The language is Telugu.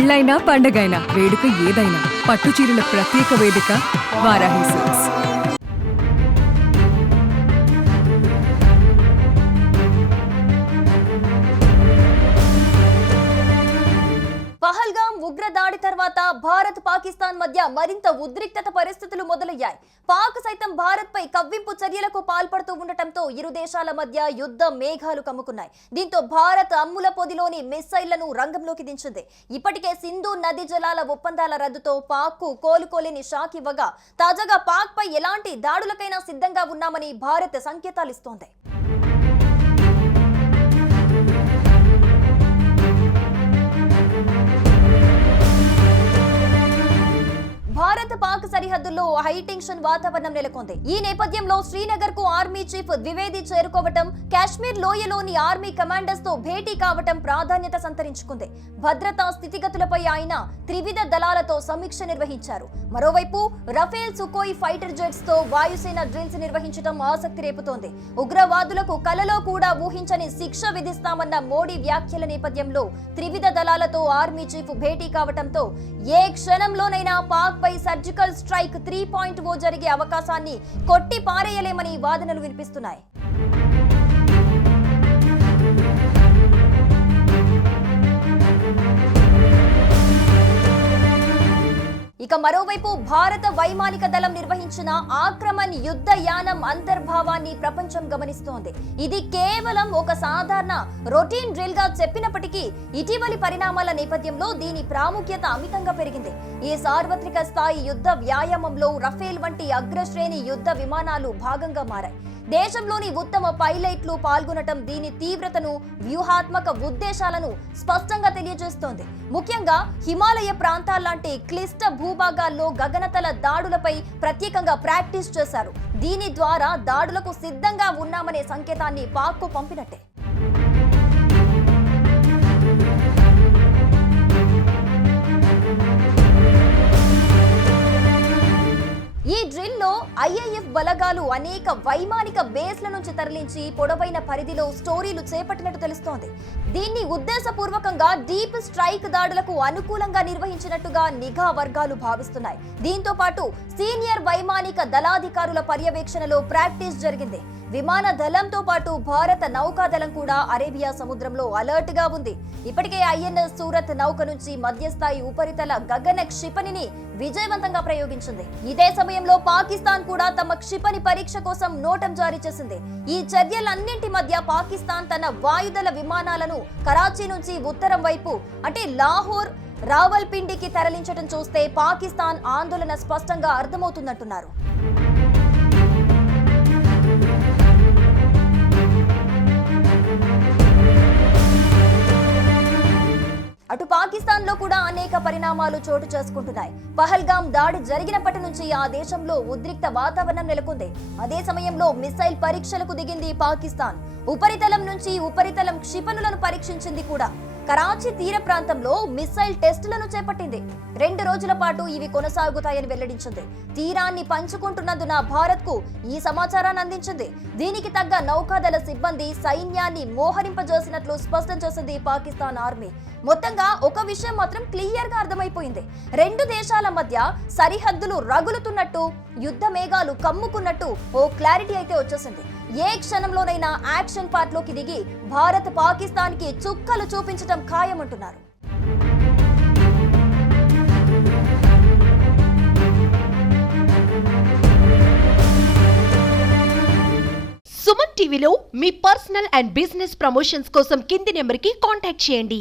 పెళ్ళైనా పండగైనా వేడుక ఏదైనా పట్టు చీరల ప్రత్యేక వేదిక వారాహి సిల్క్స్. పహల్గాం ఉగ్రదాడి తర్వాత భారత్ పాకిస్తాన్ మధ్య మరింత ఉద్రిక్తత పరిస్థితులు మొదలయ్యాయి. పాక్ సైతం భారత్ పై కవ్వింపు చర్యలకు పాల్పడుతూ ఉండటంతో ఇరు దేశాల మధ్య యుద్ధ మేఘాలు కమ్ముకున్నాయి. దీంతో భారత్ అమ్ముల పొదిలోని మిస్సైళ్లను రంగంలోకి దించింది. ఇప్పటికే సింధు నదీ జలాల ఒప్పందాల రద్దుతో పాక్ కు కోలుకోలేని షాక్ ఇవ్వగా తాజాగా పాక్ పై ఎలాంటి దాడులకైనా సిద్ధంగా ఉన్నామని భారత్ సంకేతాలిస్తోంది. భారత్ పాక్ సరిహద్దుల్లో హైటెన్షన్ వాతావరణం నెలకొంది. ఈ నేపథ్యంలో శ్రీనగర్ కు ఆర్మీ చీఫ్ ద్వివేది చేరుకోవటం, కాశ్మీర్ లోయలోని ఆర్మీ కమాండర్స్ తో భేటీ కావటం ప్రాధాన్యత సంతరించుకుంది. భద్రతా స్థితిగతులపై ఆయన త్రివిధ దళాలతో సమీక్ష నిర్వహించారు. మరోవైపు రఫేల్ సుకోయ్ ఫైటర్ జెట్స్ తో వాయుసేన డ్రిల్స్ నిర్వహించడం ఆసక్తి రేపుతోంది. ఉగ్రవాదులకు కలలో కూడా ఊహించని శిక్ష విధిస్తామన్న మోడీ వ్యాఖ్యల నేపథ్యంలో త్రివిధ దళాలతో ఆర్మీ చీఫ్ భేటీ కావటంతో ఏ క్షణంలోనైనా పాక్ పై సర్జికల్ స్ట్రైక్ 3.0 జరిగే అవకాశాన్ని కొట్టి పారేయలేమని వాదనలు వినిపిస్తున్నాయి. ఇక మరోవైపు భారత వైమానిక దళం నిర్వహించిన ఆక్రమణ్ యుద్ధ యానం అంతర్భావాన్ని ప్రపంచం గమనిస్తోంది. ఇది కేవలం ఒక సాధారణ రొటీన్ డ్రిల్ గా చెప్పినప్పటికీ ఇటీవలి పరిణామాల నేపథ్యంలో దీని ప్రాముఖ్యత అమితంగా పెరిగింది. ఈ సార్వత్రిక స్థాయి యుద్ధ వ్యాయామంలో రఫేల్ వంటి అగ్రశ్రేణి యుద్ధ విమానాలు భాగంగా మారాయి. దేశంలోని ఉత్తమ పైలట్లు పాల్గొనటం దీని తీవ్రతను, వ్యూహాత్మక ఉద్దేశాలను స్పష్టంగా తెలియజేస్తోంది. ముఖ్యంగా హిమాలయ ప్రాంతాల్లాంటి క్లిష్ట భూభాగాల్లో గగనతల దాడులపై ప్రత్యేకంగా ప్రాక్టీస్ చేశారు. దీని ద్వారా దాడులకు సిద్ధంగా ఉన్నామనే సంకేతాన్ని పాక్కు పంపినట్టే. ఈ డ్రిల్లో ఐఏఎఫ్ బలగాలు అనేక వైమానిక బేస్ల నుంచి తరలించి పొడవైన పరిధిలో స్టోరీలు చేపట్టినట్టు తెలుస్తోంది. దీన్ని ఉద్దేశపూర్వకంగా డీప్ స్ట్రైక్ దాడులకు అనుకూలంగా నిర్వహించినట్టుగా నిఘా వర్గాలు భావిస్తున్నాయి. దీంతో పాటు సీనియర్ వైమానిక దళాధికారుల పర్యవేక్షణలో ప్రాక్టీస్ జరిగింది. విమాన దళంతో పాటు భారత నౌకాదళం కూడా అరేబియా సముద్రంలో అలర్ట్ గా ఉంది. ఇప్పటికే ఐఎన్ఎస్ సూరత్ నౌక నుంచి మధ్యస్థాయి ఉపరితల గగన క్షిపణిని విజయవంతంగా ప్రయోగించింది. ఇదే సమయంలో పాకిస్తాన్ కూడా తమ క్షిపణి పరీక్ష కోసం నోటం జారీ చేసింది. ఈ చర్యలన్నింటి మధ్య పాకిస్తాన్ తన వాయుదళ విమానాలను కరాచీ నుంచి ఉత్తరం వైపు అంటే లాహోర్, రావల్పిండికి తరలించడం చూస్తే పాకిస్తాన్ ఆందోళన స్పష్టంగా అర్థమవుతుందంటున్నారు. అటు పాకిస్తాన్ లో కూడా అనేక పరిణామాలు చోటు చేసుకుంటున్నాయి. పహల్గాం దాడి జరిగినప్పటి నుంచి ఆ దేశంలో ఉద్రిక్త వాతావరణం నెలకొంది. అదే సమయంలో మిసైల్ పరీక్షలకు దిగింది పాకిస్తాన్. ఉపరితలం నుంచి ఉపరితలం క్షిపణులను పరీక్షించింది కూడా. కరాచీ తీర ప్రాంతంలో మిసైల్ టెస్టులను చేపట్టింది. 2 రోజుల పాటు ఇవి కొనసాగుతాయని వెల్లడించింది. తీరాన్ని పంచుకుంటున్నందున భారత్ కు ఈ సమాచారాన్ని అందించింది. దీనికి తగ్గ నౌకాదళ సిబ్బంది సైన్యాన్ని మోహరింపజేసినట్లు స్పష్టం చేసింది పాకిస్తాన్ ఆర్మీ. మొత్తంగా ఒక విషయం మాత్రం క్లియర్ గా అర్థమైపోయింది. 2 దేశాల మధ్య సరిహద్దులు రగులుతున్నట్టు, యుద్ధ మేఘాలు కమ్ముకున్నట్టు ఓ క్లారిటీ అయితే వచ్చేసింది. ఏ క్షణంలోనైనా యాక్షన్ పార్ట్ లోకి దిగి భారత్ పాకిస్తాన్ కి చుక్కలు చూపించడం ఖాయమంటున్నారు. సుమన్ టీవీలో మీ పర్సనల్ అండ్ బిజినెస్ ప్రమోషన్స్ కోసం కింది నెంబర్కి కాంటాక్ట్ చేయండి.